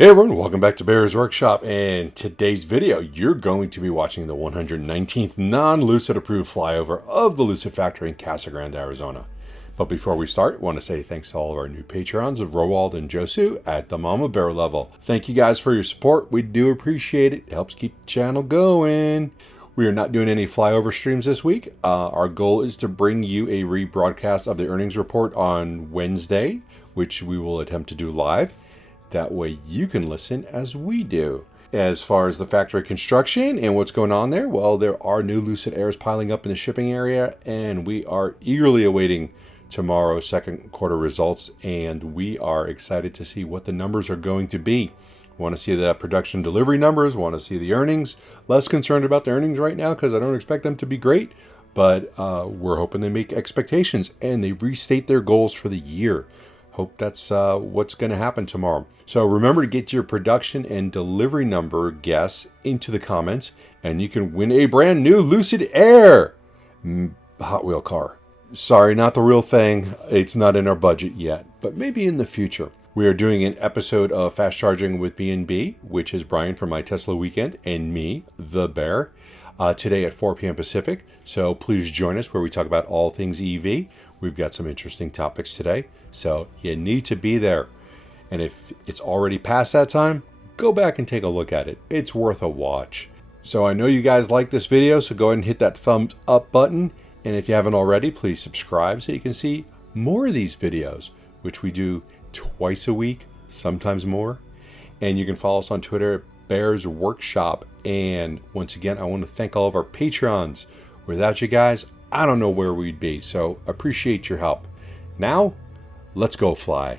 Hey everyone, welcome back to Bear's Workshop, and today's video you're going to be watching the 119th non-Lucid approved flyover of the Lucid factory in Casa Grande, Arizona. But before we start, I want to say thanks to all of our new Patreons of Roald and Josu at the Mama Bear level. Thank you guys for your support. We do appreciate it. It helps keep the channel going. We are not doing any flyover streams this week. Our goal is to bring you a rebroadcast of the earnings report on Wednesday, which we will attempt to do live. That way you can listen as we do. As far as the factory construction and what's going on there, well, there are new Lucid Airs piling up in the shipping area, and we are eagerly awaiting tomorrow's second quarter results, and we are excited to see what the numbers are going to be. Want to see the production delivery numbers, want to see the earnings. Less concerned about the earnings right now because I don't expect them to be great, but we're hoping they make expectations and they restate their goals for the year. Hope that's what's going to happen tomorrow. So remember to get your production and delivery number guess into the comments, and you can win a brand new Lucid Air Hot Wheel car. Sorry, not the real thing. It's not in our budget yet, but maybe in the future. We are doing an episode of Fast Charging with B&B, which is Brian from My Tesla Weekend and me, the Bear, today at 4 p.m. Pacific. So please join us where we talk about all things EV. We've got some interesting topics today, so you need to be there. And if it's already past that time, go back and take a look at it. It's worth a watch. So I know you guys like this video, so go ahead and hit that thumbs up button. And if you haven't already, please subscribe so you can see more of these videos, which we do twice a week, sometimes more. And you can follow us on Twitter at Bear's Workshop. And once again, I want to thank all of our Patreons. Without you guys, I don't know where we'd be, so appreciate your help. Now, let's go fly.